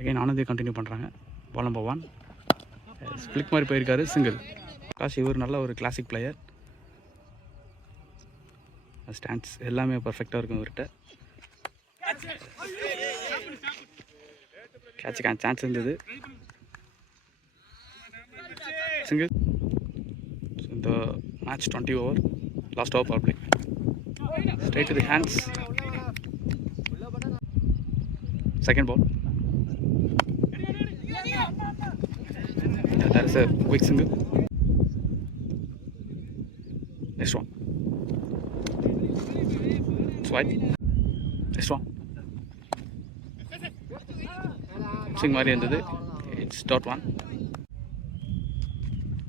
Again ஆனந்தே continue பண்ணுறாங்க. பால் number 1 ஸ்பிளிக் மாதிரி போயிருக்காரு, சிங்கிள். பிரகாஷ் இவர் நல்ல ஒரு கிளாசிக் பிளேயர். ஸ்டாண்ட்ஸ் எல்லாமே பர்ஃபெக்டாக இருக்கும் இவர்கிட்ட. கேட்சுக்கான சான்ஸ் இருந்தது, சிங்கிள். இந்த match 20 over, last over power play. Straight to the hands. Second ball. That is a quick single. Next one. Swipe. Next one. Swing மாதிரி இருந்தது. It's .1.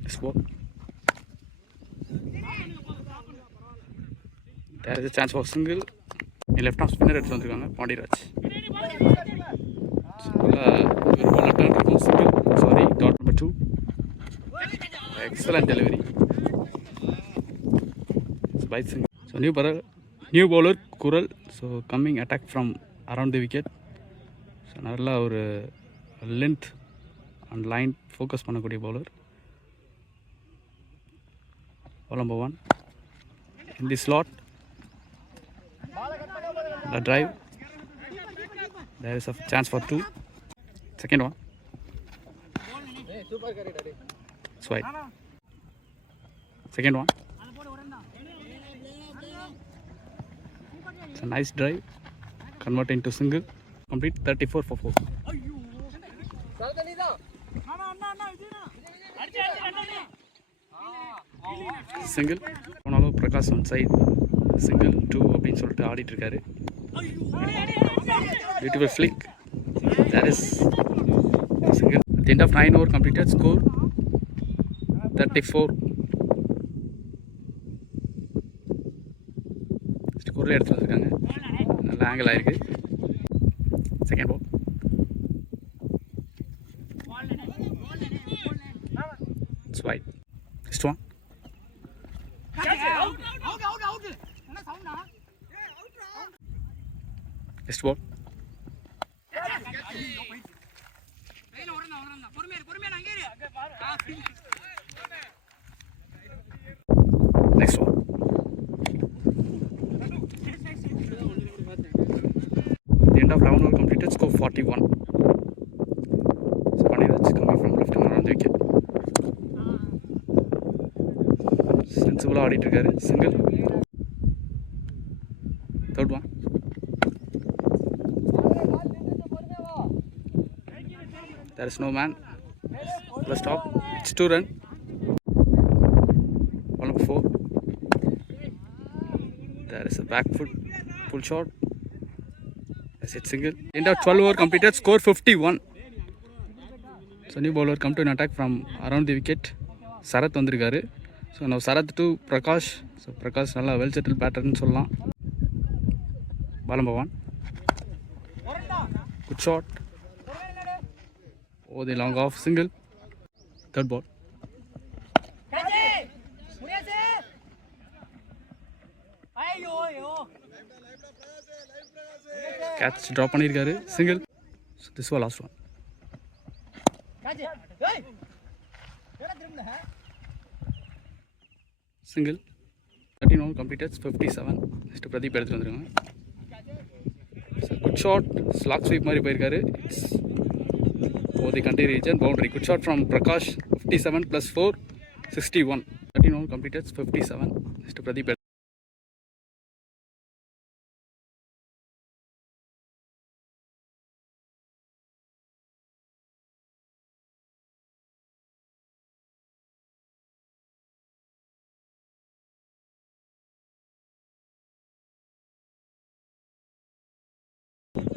Next ball. There is a chance for single. Left off spinner எடுத்து வந்திருக்காங்க பாண்டியராஜ். ஒரு பால் turn இருக்கும், single. Sorry, dot number 2. Excellent delivery. By single. So new bowler Kural. So coming attack from around the wicket. So நல்ல ஒரு length and line focus பண்ணக்கூடிய bowler. Ball number 1 in the slot. The drive. There is a chance for 2. Second one. Swipe. Second one. It's a nice drive. Convert into single. Complete 34 for 4. Single. போனாலும் Prakash on side. Single 2 அப்படின்னு சொல்லிட்டு ஆடிட்டு இருக்காரு. Beautiful flick. That is single. At the end of 9 over completed, score 34. ஸ்கோரில் எடுத்து வந்திருக்காங்க, நல்ல angle ஆயிருக்கு. Second ball. Swipe. Next one. Next ball. Next one. The end of 11 over completed, score 41. So Paniraj coming from left and around the wicket. Sensible ஆடிட்டு இருக்காரு, single. Third one. There is no man. Let's stop. It's 2 run. Ball number 4. There is a back foot pull shot. That's it, single. End of 12 over completed, score 51. So new bowler come to an attack from around the wicket. Sarath வந்திருக்காரு. So now Sarath to Prakash. So Prakash நல்ல well settled batter னு சொல்லலாம். Ball number 1. Good shot. Oh, the long off, single. Third ball. Catch drop பண்ணிருக்காரு, single. So this was last one. Single. 13 over completed, 57. Next Pradeep எடுத்து வந்திருக்காங்க. So good shot, slog sweep மாதிரி போயிருக்காரு. For the country region boundary. Good shot from Prakash. 57 plus 4, 61. 13 over completed, 57. Next Pradeep.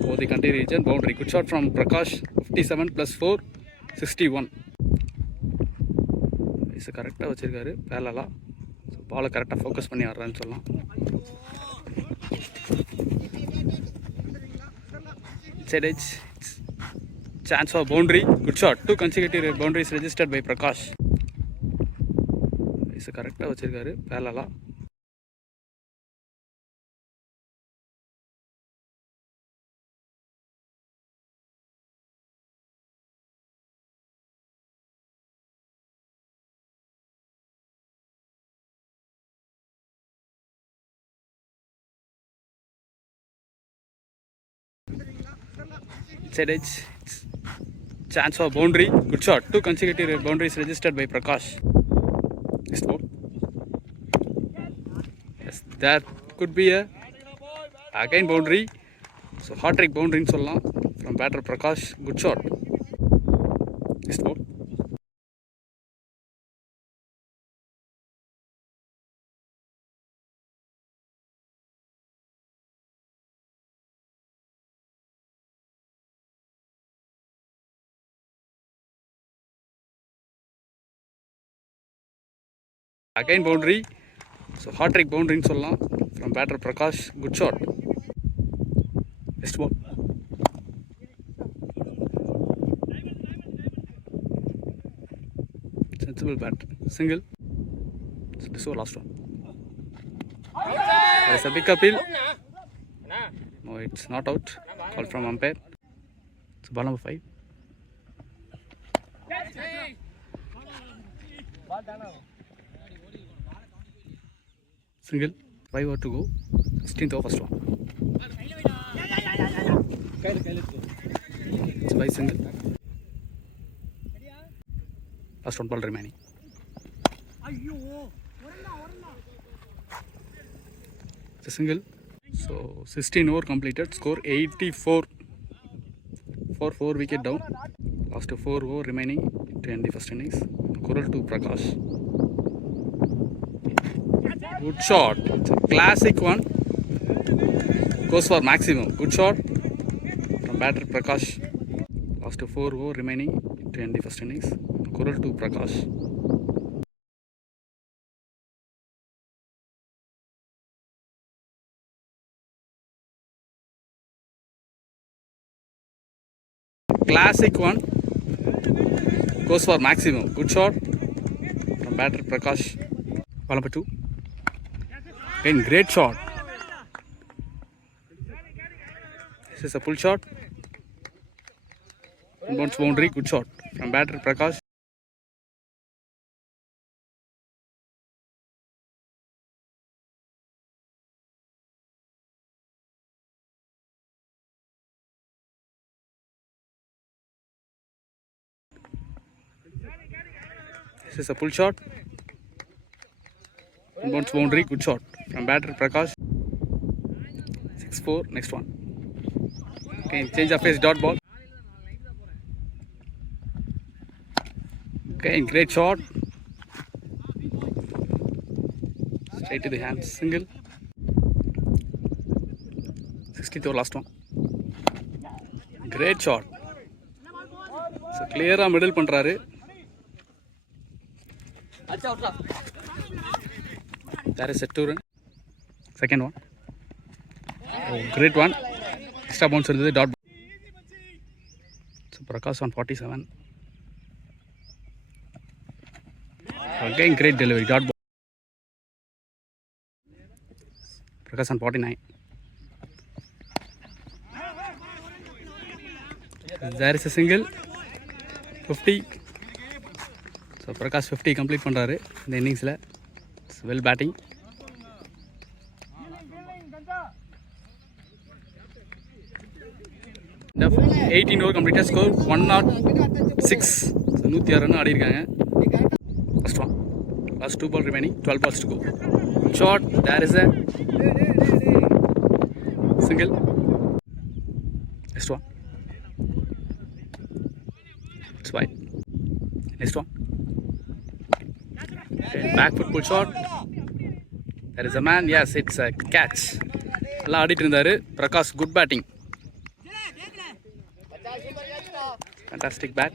For the country region boundary. Good shot from Prakash. 57 plus 4, 61. Is கரெக்டாக வச்சிருக்காரு பேலலா. So பாலை கரெக்டாக focus பண்ணி ஆடுறான்னு சொல்லலாம். Side edge. Chance for boundary. Good shot. 2 consecutive boundaries registered by Prakash. Is கரெக்டாக வச்சிருக்காரு பேலலா. Inside edge. Chance for boundary. Good shot. 2 consecutive boundaries registered by Prakash. Next ball. Yes, that could be a again boundary. So hot trick boundary in சொல்லலாம் from batter Prakash. Good shot. Next ball. Again boundary. So hot trick boundary in சொல்லலாம் from batter Prakash. Good shot. Next ball. Sensible bat. Single. So this was last one. There's a big appeal. No, it's not out. Call from umpire. It's ball number 5. Single. 5 over to go. 16th over first one. It's 5 single. Last one ball remaining. It's a single. So 16 over completed. Score 84 for 4 wicket down. Last 4 over remaining to end the first innings. Coral to Prakash. Good shot. It's a classic one. Goes for maximum. Good shot from batter Prakash. Last 4 over remaining to end the first innings. Coral to Prakash. Classic one. Goes for maximum. Good shot from batter Prakash. Ball number 2. Again, great shot. This is a pull shot. Bounce boundary. Good shot from batter Prakash. This is a pull shot. Bounce boundary. Good shot from batter Prakash. 6-4. Next one. Okay, change of pace. Dot ball. Okay, great shot. Straight to the hands. Single. 60th over last one. Great shot. So clear middle பண்றாரு. There is a 2 run. Second one. Oh, great one. Extra bounce இருந்தது. Dot ball. So Prakash on 47. Again, great delivery. Dot ball. Prakash on 49. There is a single. 50. So Prakash 50 complete பண்றாரு இந்த இன்னிங்ஸ்ல. Well batting. The 18 over completed score 106. So 106 run ஆடி இருக்காங்க. First one. Last 2 ball remaining. 12 balls to go. Shot. There is a single. Next one. It's wide. Next one. And back foot pull shot. There is a man. Yes, it's a catch. நல்லா ஆடிட்டு இருந்தாரு Prakash. Good batting. Fantastic bat.